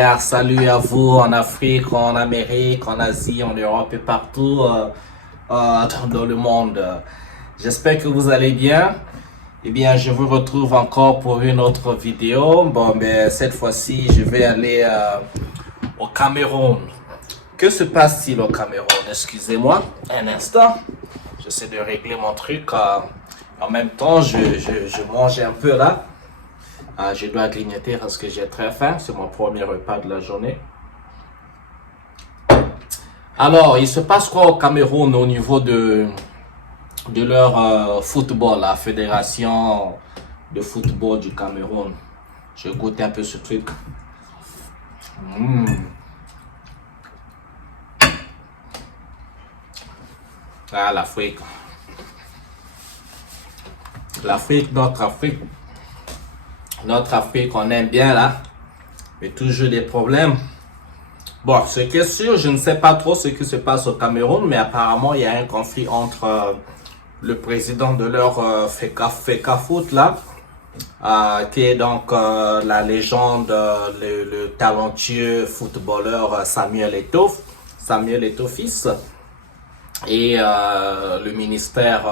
gars, salut à vous en Afrique, en Amérique, en Asie, en Europe et partout dans le monde. J'espère que vous allez bien. Eh bien, je vous retrouve encore pour une autre vidéo. Bon, mais cette fois-ci, je vais aller au Cameroun. Que se passe-t-il au Cameroun? Excusez-moi un instant. J'essaie de régler mon truc. En même temps, je mange un peu là. Je dois grignoter parce que j'ai très faim. C'est mon premier repas de la journée. Alors, il se passe quoi au Cameroun au niveau de leur football, la fédération de football du Cameroun? Je goûte un peu ce truc. Ah, l'Afrique. L'Afrique, notre Afrique. Notre Afrique, on aime bien là. Mais toujours des problèmes. Bon, ce qui est sûr, je ne sais pas trop ce qui se passe au Cameroun, mais apparemment, il y a un conflit entre le président de leur Fecafoot là, qui est donc la légende, le talentueux footballeur Samuel Eto'o, fils, et le ministère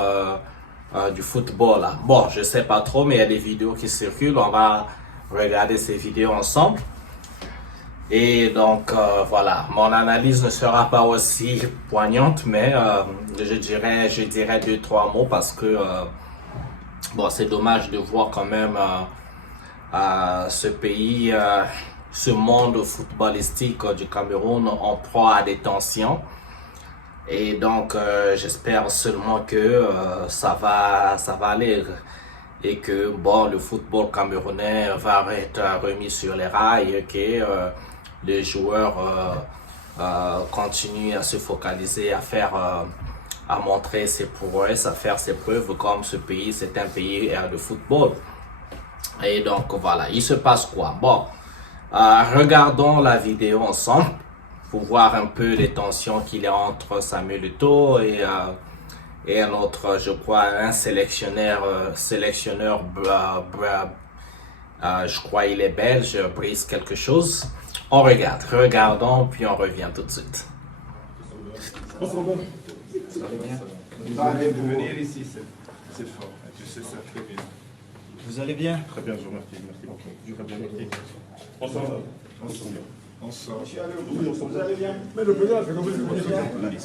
du football là. Bon, je sais pas trop, mais il y a des vidéos qui circulent. On va regarder ces vidéos ensemble. Et donc voilà, mon analyse ne sera pas aussi poignante, mais je dirais 2-3 mots parce que bon, c'est dommage de voir quand même ce pays, ce monde footballistique du Cameroun en proie à des tensions. Et donc j'espère seulement que ça va aller et que bon, le football camerounais va être remis sur les rails et que les joueurs continuent à se focaliser, à montrer ses prouesses, à faire ses preuves, comme ce pays, c'est un pays de football. Et donc voilà, il se passe quoi? Bon, regardons la vidéo ensemble pour voir un peu les tensions qu'il y a entre Samuel Eto'o et un autre, je crois, un sélectionneur, je crois il est belge, Brice quelque chose. On regarde, regardons, puis on revient tout de suite. Ça va bien de venir ici, c'est fort, tu sais ça très bien. Vous allez bien? Très bien, je vous remercie, merci beaucoup. Très bien, merci. On sort. Vous allez bien? Mais le président, c'est comme le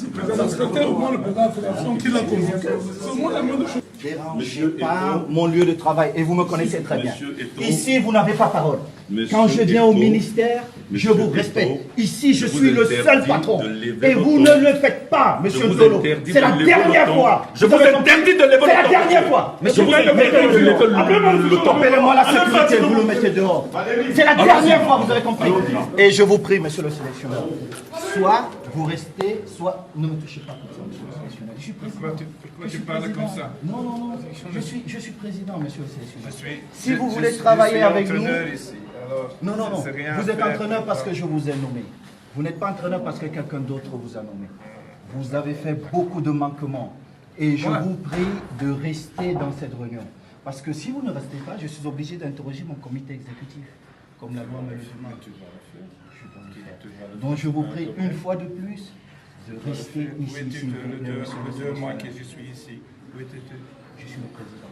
président secrétaire, ou moi le président de la fédération qui l'a convoqué. C'est moi la main de chose. Dérangez pas mon lieu de travail et vous me connaissez très bien. Ici, vous n'avez pas parole. Quand je viens au ministère, je vous respecte. Ici, je suis le seul patron. Et vous ne le faites pas, monsieur Zolo. C'est la dernière fois. Je vous interdis de lever le ton. C'est la dernière fois. Monsieur, appelez-moi la sécurité, vous le mettez dehors. C'est la dernière fois, vous avez compris. Et je vous prie, monsieur le sélectionneur, soit vous restez, soit ne me touchez pas comme ça, monsieur le sélectionneur. Je suis président. Pourquoi tu parles comme ça? Non. Je suis président, monsieur le sélectionneur. Si vous voulez travailler avec nous... Non. Vous êtes entraîneur parce que je vous ai nommé. Vous n'êtes pas entraîneur parce que quelqu'un d'autre vous a nommé. Vous avez fait beaucoup de manquements. Et je vous prie de rester dans cette réunion. Parce que si vous ne restez pas, je suis obligé d'interroger mon comité exécutif. Comme la loi me le demande. Donc je vous prie une fois de plus de rester ici. Le 2 mois que je suis ici, où étais-tu? Je suis le président.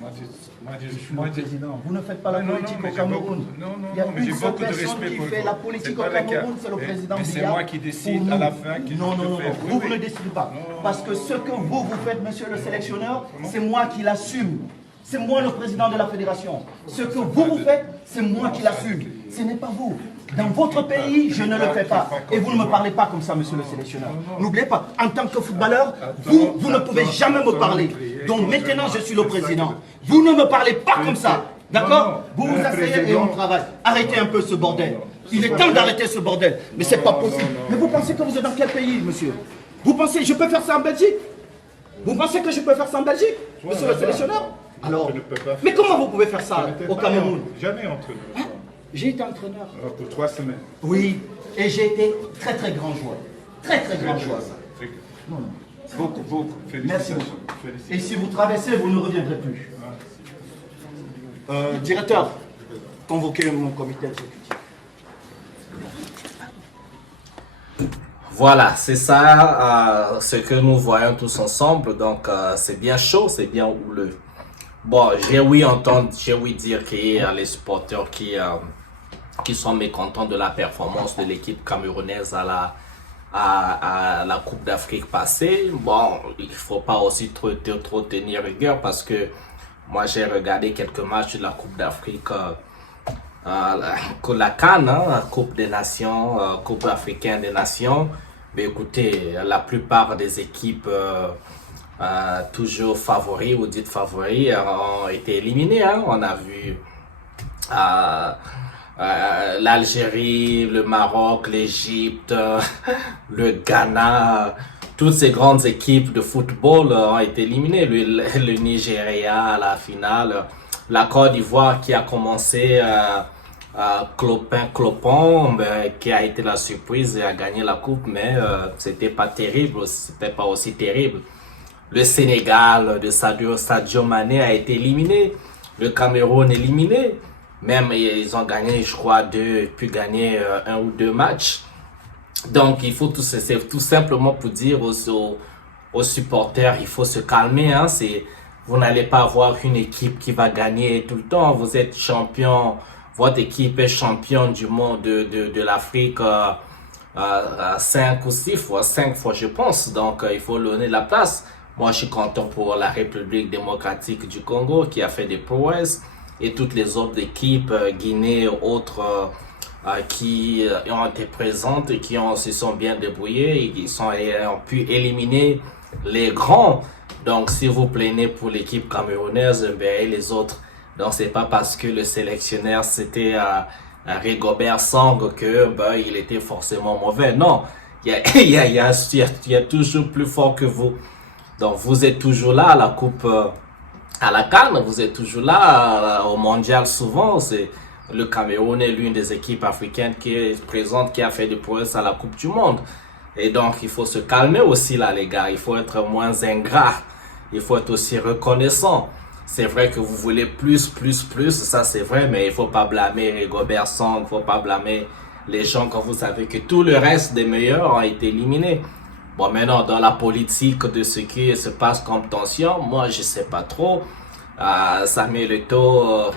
Moi, je suis président. Vous ne faites pas la politique au Cameroun. Il y a j'ai une seule beaucoup de personne respect qui pour fait vous. la politique au C'est pas le cas. Cameroun, c'est le président Mais c'est Biya. moi qui décide à la fin que Non, je fais. vous ne décidez pas. Parce que ce que vous faites, monsieur le sélectionneur, c'est moi qui l'assume. C'est moi le président de la fédération. Ce que vous faites, c'est moi qui l'assume. Ce n'est pas vous. Dans votre pays, je ne le fais pas. Et vous ne me parlez pas comme ça, monsieur le sélectionneur. N'oubliez pas, en tant que footballeur, vous ne pouvez jamais me parler. Donc maintenant, je suis le président. Vous ne me parlez pas comme ça. D'accord? Vous vous asseyez et on travaille. Arrêtez un peu ce bordel. Il est temps d'arrêter ce bordel. Mais c'est pas possible. Mais vous pensez que vous êtes dans quel pays, monsieur? Vous pensez, je peux faire ça en Belgique? Vous pensez que je peux faire ça en Belgique, monsieur le sélectionneur? Alors, mais comment vous pouvez faire ça au Cameroun? Jamais entraîneur. Hein? J'ai été entraîneur. Pour 3 semaines. Oui, et j'ai été très grand joueur. Très grand joueur. Non. Beaucoup. Merci beaucoup. Et si vous traversez, vous ne reviendrez plus. Directeur, convoquer mon comité exécutif. Voilà, c'est ça ce que nous voyons tous ensemble. Donc, c'est bien chaud, c'est bien houleux. Bon, j'ai ouï dire qu'il y a les supporters qui sont mécontents de la performance de l'équipe camerounaise à la Coupe d'Afrique passée. Bon, il faut pas aussi trop tenir rigueur parce que moi, j'ai regardé quelques matchs de la Coupe d'Afrique, la CAN, la Coupe des Nations, Coupe africaine des Nations. Mais écoutez, la plupart des équipes toujours favoris ou dites favoris ont été éliminées. Hein. On a vu l'Algérie, le Maroc, l'Égypte, le Ghana. Toutes ces grandes équipes de football ont été éliminées. Le Nigeria à la finale. La Côte d'Ivoire qui a commencé clopin, qui a été la surprise et a gagné la coupe, mais c'était pas terrible, c'était pas aussi terrible. Le Sénégal de Sadio Mané a été éliminé. Le Cameroun éliminé. Même ils ont gagné, je crois, pu gagner un ou deux matchs. Donc il faut c'est tout simplement pour dire aux supporters, il faut se calmer. Hein, vous n'allez pas avoir une équipe qui va gagner tout le temps. Vous êtes champion, votre équipe est championne du monde de l'Afrique 5 ou 6 fois, 5 fois je pense. Donc il faut donner la place. Moi je suis content pour la République démocratique du Congo qui a fait des prouesses et toutes les autres équipes, Guinée, autres qui ont été présentes et qui se sont bien débrouillées et qui ont pu éliminer les grands. Donc si vous plaignez pour l'équipe camerounaise et les autres, donc c'est pas parce que le sélectionneur c'était Rigobert Song que il était forcément mauvais. Non, il y a toujours plus fort que vous. Donc vous êtes toujours là à la coupe, à la CAN, vous êtes toujours là au mondial souvent. Le Cameroun est l'une des équipes africaines qui est présente, qui a fait des prouesses à la Coupe du Monde. Et donc il faut se calmer aussi là les gars, il faut être moins ingrat, il faut être aussi reconnaissant. C'est vrai que vous voulez plus, ça c'est vrai, mais il faut pas blâmer Rigobert Song, il faut pas blâmer les gens quand vous savez que tout le reste des meilleurs ont été éliminés. Bon, maintenant, dans la politique de ce qui se passe comme tension, moi, je sais pas trop. Samuel Eto'o,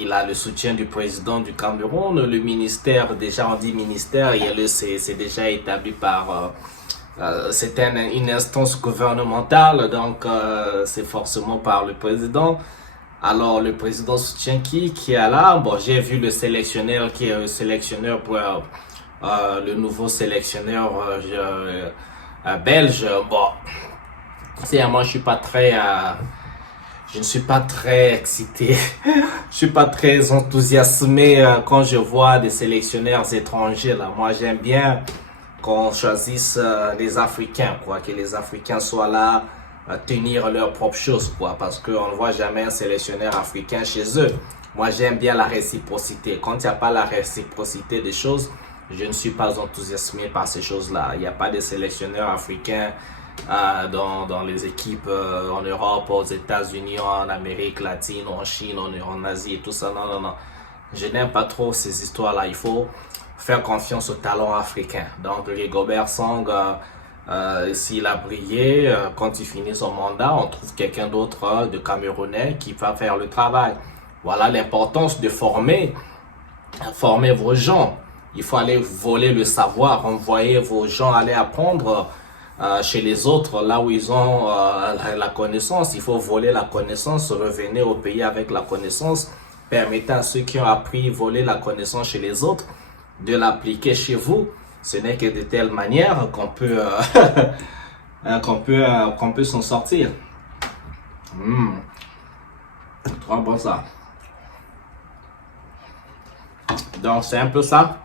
il a le soutien du président du Cameroun. Le ministère, déjà on dit ministère, c'est déjà établi par... c'est une instance gouvernementale, donc c'est forcément par le président. Alors, le président soutient qui est là? Bon, j'ai vu le sélectionneur qui est le sélectionneur pour le nouveau sélectionneur belge. Bon, moi je ne suis pas très excité, je suis pas très enthousiasmé quand je vois des sélectionneurs étrangers là. Moi, j'aime bien qu'on choisisse les Africains, quoi, que les Africains soient là à tenir leurs propres choses, quoi, parce qu'on ne voit jamais un sélectionneur africain chez eux. Moi, j'aime bien la réciprocité. Quand il n'y a pas la réciprocité des choses, je ne suis pas enthousiasmé par ces choses-là. Il n'y a pas de sélectionneurs africains dans les équipes en Europe, aux États-Unis, en Amérique latine, en Chine, en Asie et tout ça. Non, non, non. Je n'aime pas trop ces histoires-là. Il faut faire confiance au talent africain. Donc, Rigobert Song, s'il a brillé, quand il finit son mandat, on trouve quelqu'un d'autre de Camerounais qui va faire le travail. Voilà l'importance de former vos gens. Il faut aller voler le savoir, envoyer vos gens aller apprendre chez les autres, là où ils ont la connaissance. Il faut voler la connaissance, revenir au pays avec la connaissance, permettre à ceux qui ont appris voler la connaissance chez les autres de l'appliquer chez vous. Ce n'est que de telle manière qu'on peut qu'on peut s'en sortir. Trop bon ça. Donc c'est un peu ça.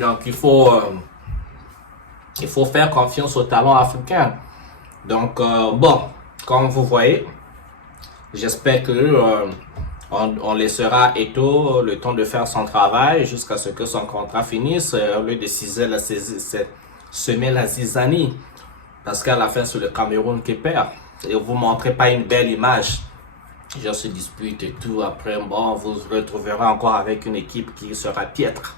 Donc il faut faire confiance au talent africain. Donc bon, comme vous voyez, j'espère que on laissera Eto'o le temps de faire son travail jusqu'à ce que son contrat finisse, au lieu de semer la zizanie. Parce qu'à la fin, c'est le Cameroun qui perd. Et vous ne montrez pas une belle image Les gens se disputent et tout. Après, bon, vous vous retrouverez encore avec une équipe qui sera piètre.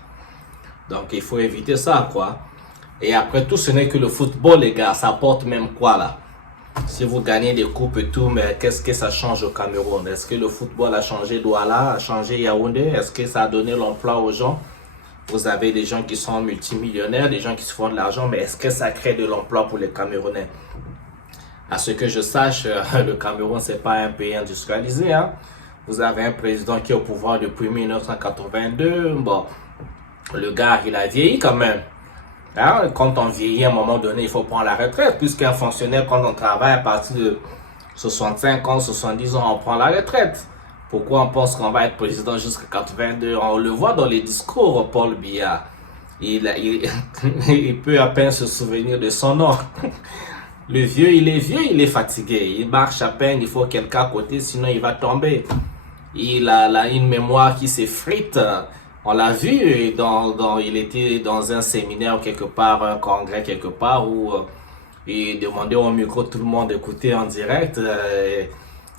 Donc, il faut éviter ça, quoi. Et après tout, ce n'est que le football, les gars. Ça apporte même quoi, là? Si vous gagnez des coupes et tout, mais qu'est-ce que ça change au Cameroun? Est-ce que le football a changé Douala, a changé Yaoundé? Est-ce que ça a donné l'emploi aux gens? Vous avez des gens qui sont multimillionnaires, des gens qui se font de l'argent, mais est-ce que ça crée de l'emploi pour les Camerounais? À ce que je sache, le Cameroun, c'est pas un pays industrialisé, hein. Vous avez un président qui est au pouvoir depuis 1982. Bon, le gars, il a vieilli quand même. Hein? Quand on vieillit, à un moment donné, il faut prendre la retraite. Puisqu'un fonctionnaire, quand on travaille à partir de 65 ans, 70 ans, on prend la retraite. Pourquoi on pense qu'on va être président jusqu'à 82? On le voit dans les discours, Paul Biya. Il peut à peine se souvenir de son nom. Le vieux, il est fatigué. Il marche à peine, il faut quelqu'un à côté, sinon il va tomber. Il a une mémoire qui s'effrite. On l'a vu, il était dans un séminaire quelque part, un congrès quelque part, où il demandait au micro tout le monde d'écouter en direct.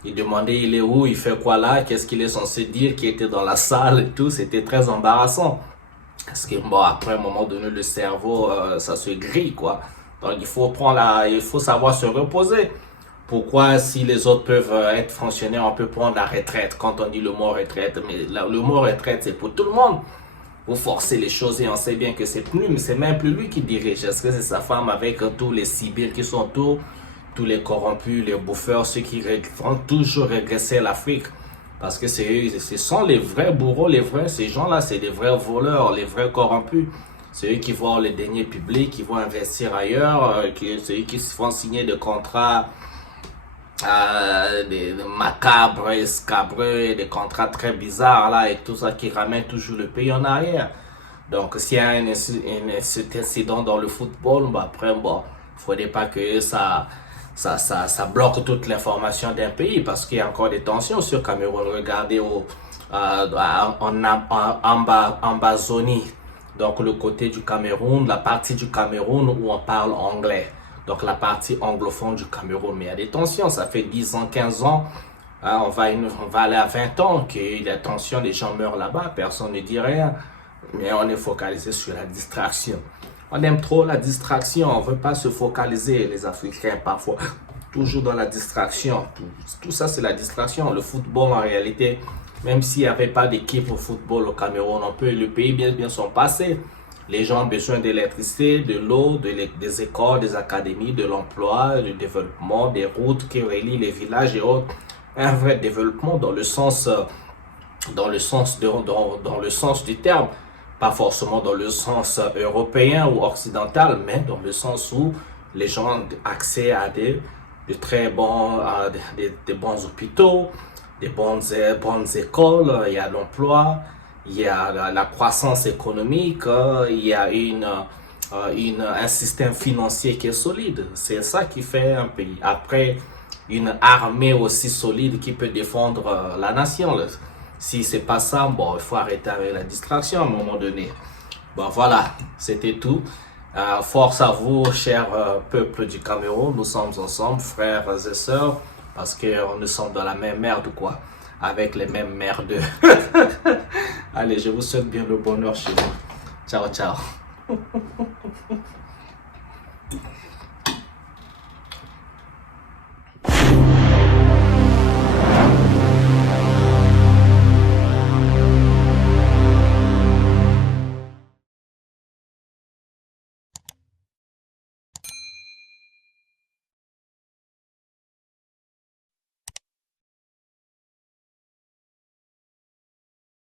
Il demandait il est où, il fait quoi là, qu'est-ce qu'il est censé dire, qui était dans la salle et tout. C'était très embarrassant. Parce que bon, après un moment donné, le cerveau, ça se grille, quoi. Donc il faut savoir se reposer. Pourquoi, si les autres peuvent être fonctionnaires, on peut prendre la retraite? Quand on dit le mot retraite, mais le mot retraite, c'est pour tout le monde. Vous forcez les choses et on sait bien que c'est même plus lui qui dirige. Est-ce que c'est sa femme avec tous les sbires qui sont autour, tous les corrompus, les bouffeurs, ceux qui font toujours régresser l'Afrique? Parce que ce sont les vrais bourreaux, ces gens-là, c'est des vrais voleurs, les vrais corrompus. C'est eux qui vont les deniers publics, qui vont investir ailleurs, c'est eux qui se font signer des contrats des macabres, escabreux, des contrats très bizarres là et tout ça qui ramène toujours le pays en arrière. Donc s'il y a un incident dans le football, bah, après bon, faudrait pas que ça bloque toute l'information d'un pays parce qu'il y a encore des tensions sur Cameroun. Regardez en Ambazonie, donc le côté du Cameroun, la partie du Cameroun où on parle anglais. Donc la partie anglophone du Cameroun. Mais il y a des tensions, ça fait 10 ans, 15 ans, hein, on va aller à 20 ans qu'il y a des tensions, les gens meurent là-bas, personne ne dit rien. Mais on est focalisé sur la distraction. On aime trop la distraction, on ne veut pas se focaliser, les Africains parfois, toujours dans la distraction. Tout ça c'est la distraction. Le football en réalité, même s'il n'y avait pas d'équipe au football au Cameroun, le pays bien son passé. Les gens ont besoin d'électricité, de l'eau, des écoles, des académies, de l'emploi, du développement, des routes qui relient les villages et autres. Un vrai développement dans le sens du terme. Pas forcément dans le sens européen ou occidental, mais dans le sens où les gens ont accès à des bons hôpitaux, des bonnes écoles, il y a l'emploi. Il y a la croissance économique, il y a un système financier qui est solide. C'est ça qui fait un pays. Après, une armée aussi solide qui peut défendre la nation. Si c'est pas ça, bon, il faut arrêter avec la distraction à un moment donné. Bon, voilà, c'était tout. Force à vous, cher peuple du Cameroun. Nous sommes ensemble, frères et sœurs, parce que nous sommes dans la même merde, quoi. Avec les mêmes merdeux. Allez, je vous souhaite bien le bonheur chez vous. Ciao, ciao.